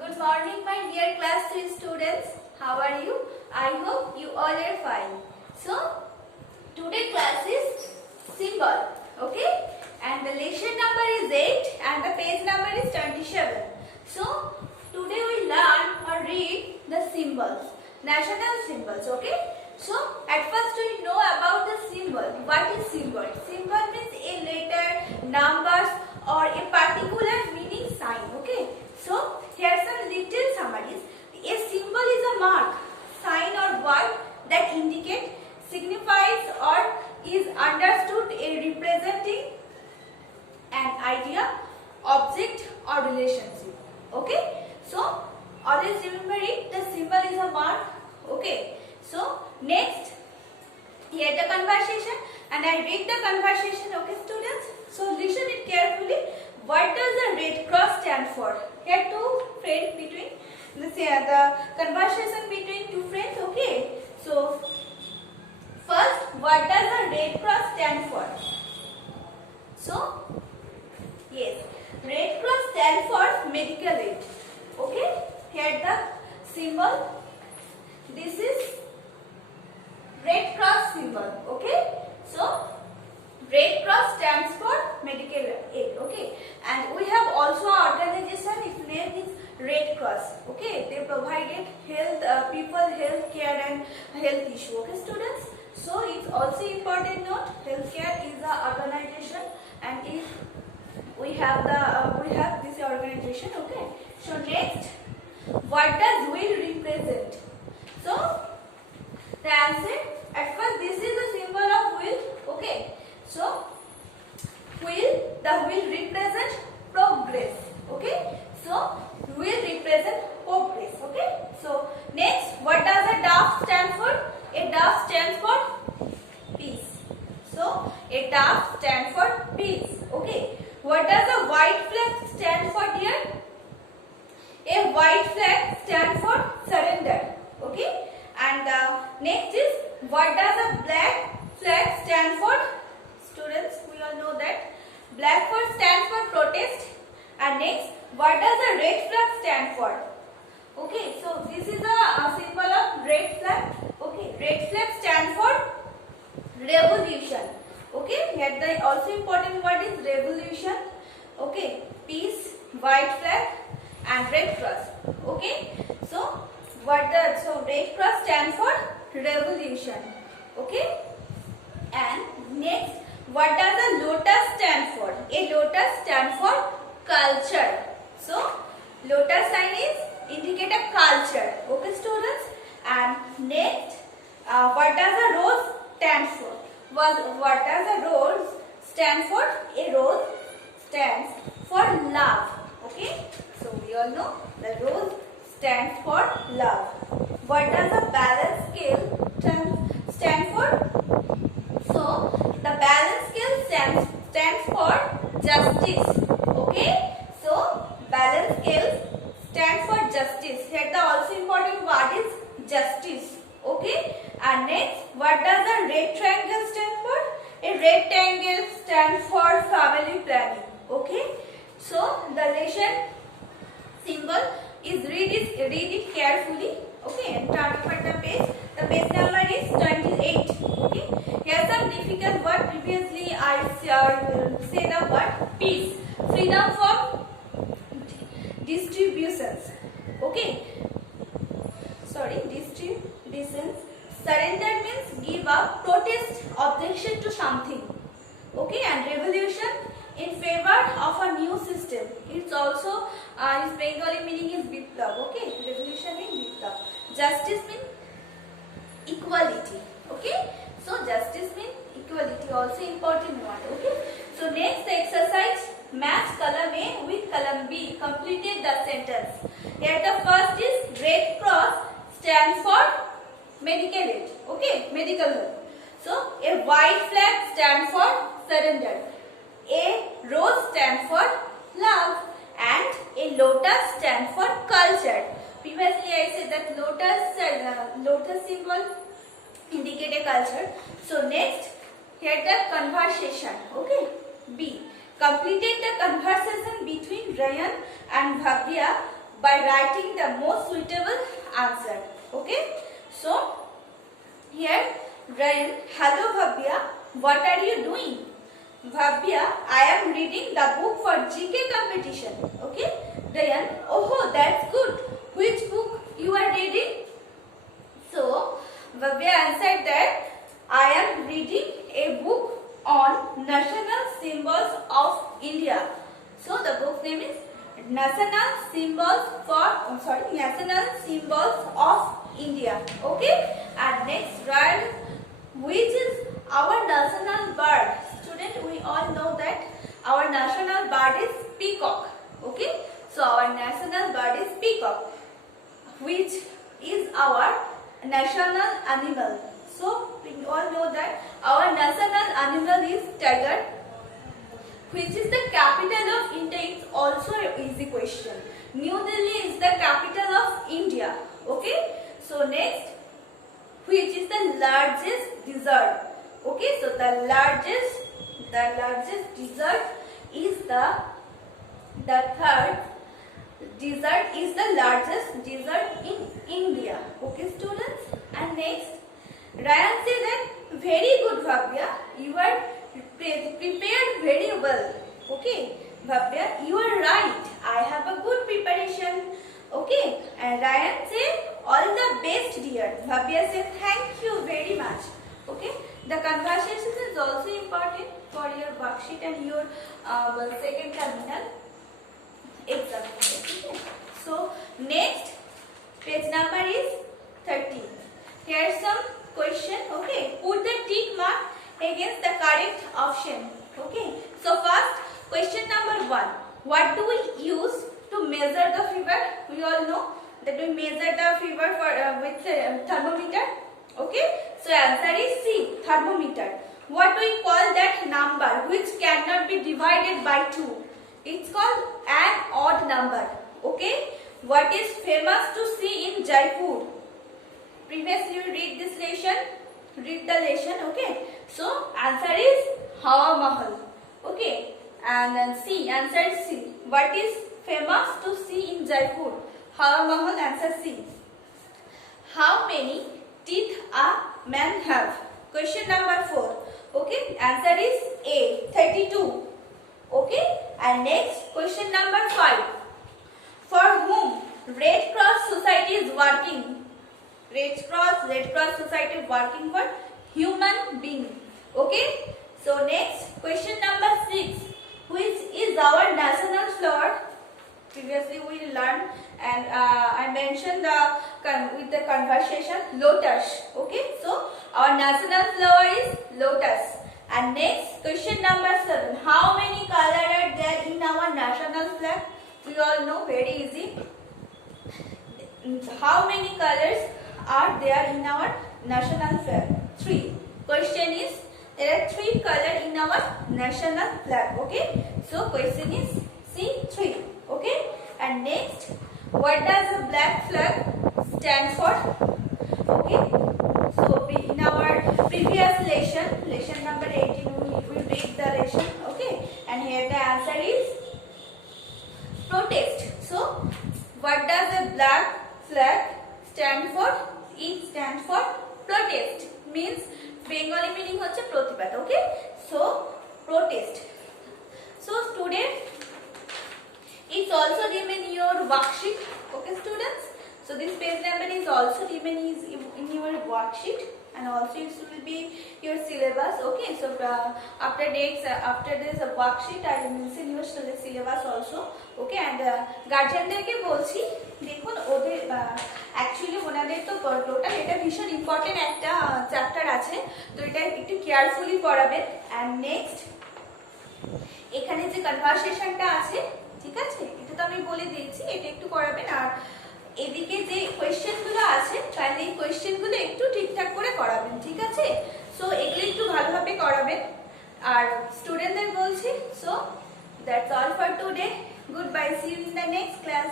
Good morning, my dear class 3 students. How are you? I hope you all are fine. So, today class is symbol. Okay? And the lesson number is 8 and the page number is 27. So, today we learn or read the symbols. National symbols. Okay? So, at first we know about the symbol. What is symbol? Symbol means a letter, numbers or a particular meaning sign. Okay? So, here are some little summaries. A symbol is a mark, sign or word that indicates, signifies or is understood a representing an idea, object or relationship. Okay? So, always remember it, the symbol is a mark. Okay? So, next, here the conversation and I read the conversation. Okay students? So, listen it carefully. What does the Red Cross stand for? Here two friends between the conversation between two friends. Okay. So first, what does the Red Cross stand for? So yes, Red Cross stand for medical aid. Okay. Here the symbol. This is Red Cross symbol. Okay. So Red Cross stands for medical aid. Okay. And we have also an organization, its name is Red Cross. Okay, they provided health, people health care and health issue. Okay, students. So it's also important note. Healthcare is a organization, and if we have this organization. Okay. So next, what does wheel represent? So the answer at first this is the symbol of wheel. Okay. So wheel, the wheel represents progress. Okay. So wheel represent progress. Okay. So next, what does a dove stand for? A dove stands for peace. So a dove stands for peace. Okay. What does a white flag stand for, dear? A white flag stands for surrender. Okay. And next is, what does a black flag stand for? Students, we all know that black flag stands for protest. And next, what does the red flag stand for? Okay, so this is a symbol of red flag. Okay, red flag stands for revolution. Okay, here the also important word is revolution. Okay, peace, white flag and red cross. Okay, so red cross stands for revolution. Okay, and next, what does a lotus stand for? A lotus stands for culture. So, lotus sign is indicate a culture. Okay, students. And next, what does a rose stand for? What does a rose stand for? A rose stands for love. Okay. So we all know the rose stands for love. What does a balance scale stand for? So the balance scale stands for justice. Okay. So balance scale stands for justice. Here the also important word is justice. Okay. And next, what does a red triangle stand for? A red triangle stands for family planning. Okay. So the lesson symbol is read it carefully. Okay. And turn over the page. The page number is 28. Okay. Here some difficult word. Previously I say the word peace. Freedom from distributions. Okay. Sorry, distributions. Surrender means give up, protest, objection to something. Okay, and revolution in favor of a new system. It's also its Bengali meaning is biplab. Okay, revolution means biplab. Justice means equality. Okay, so justice means equality. Also important one. Okay, so next exercise. Match column A with column B. Completed the sentence. Here the first is Red Cross stands for medical aid. Okay, medical help. So a white flag stands for surrender. A rose stands for love and a lotus stands for culture. Previously I said that lotus symbol indicate a culture. So next, here the conversation. Okay, B. Completed the conversation between Ryan and Bhavya by writing the most suitable answer. Okay, so here Ryan, hello Bhavya, what are you doing? Bhavya, I am reading the book for GK competition. Okay, Ryan, oh that's good. Which book you are reading? So Bhavya answered that I am reading a book on national symbols of India. So the book name is National Symbols of India. Okay, and next, Ryan, which is our national bird? Student, we all know that our national bird is peacock. Okay, so our national bird is peacock, which is our national animal. So we all know that our national animal is tiger. Which is the capital of India? It's also an easy question. New Delhi is the capital of India. Okay. So next, which is the largest desert? Okay. So the largest desert is the third desert is the largest desert in India. Okay, students. And next, Ryan said that very good, Bhavya. You are prepared very well. Okay, Bhavya, you are right. I have a good preparation. Okay, and Ryan said all the best, dear. Bhavya said thank you very much. Okay, the conversation is also important for your worksheet and your second terminal examination. Okay. So next page number is 30. Here's some question. Okay, put the tick mark against the correct option. Okay, so first question number 1. What do we use to measure the fever? We all know that we measure the fever for with thermometer. Okay, so answer is C, thermometer. What do we call that number which cannot be divided by 2? It's called an odd number. Okay, what is famous to see in Jaipur? Previously you read this lesson, read the lesson. Okay, so answer is Hawa Mahal. Okay, and then C, answer is C. What is famous to see in Jaipur? Hawa Mahal, answer C. How many teeth a man have? Question number 4. Okay, answer is A, 32. Okay, and next question number 5. For whom Red Cross Society is working? Red Cross Society is working for human being. Okay, so next question number 6. Which is our national flower? Previously we learned and I mentioned with the conversation lotus. Okay, so our national flower is lotus. And next question number 7. How many colors are there in our national flag? We all know, very easy. How many colors are there in our national flag? 3. Question is, there are 3 colors in our national flag. Okay, so question is C3. Okay, and next, what does a black flag stand for? Okay, so in our previous lesson number 18, we read the lesson. Okay, and here the answer is protest. So what does a black flag stand for? It stands for protest. Means Bengali meaning hoche protibad. Okay, so protest. So student, it's also remain your worksheet. Okay students, so this page number is also remain in your worksheet, and also it will be your syllabus. Okay, so after this worksheet I will mention your syllabus also. Okay, and গার্জিয়ানদেরকে বলছি, দেখুন ওদের actually ওনাদের তো total এটা ভীষণ important একটা chapter আছে, তো এটা একটু কেয়ারফুলি পড়াবেন। অ্যান্ড নেক্সট এখানে যে কনভারসেশনটা আছে, ঠিক আছে, এটা তো আমি বলে দিয়েছি, এটা একটু করাবেন। আর এদিকে যে কোয়েশ্চেনগুলো আছে, তাহলে এই কোয়েশ্চেনগুলো একটু ঠিকঠাক করে করাবেন, ঠিক আছে। সো এগুলো একটু ভালোভাবে করাবেন। আর স্টুডেন্টদের বলছি, so that's all for today. Goodbye. See you in the next class.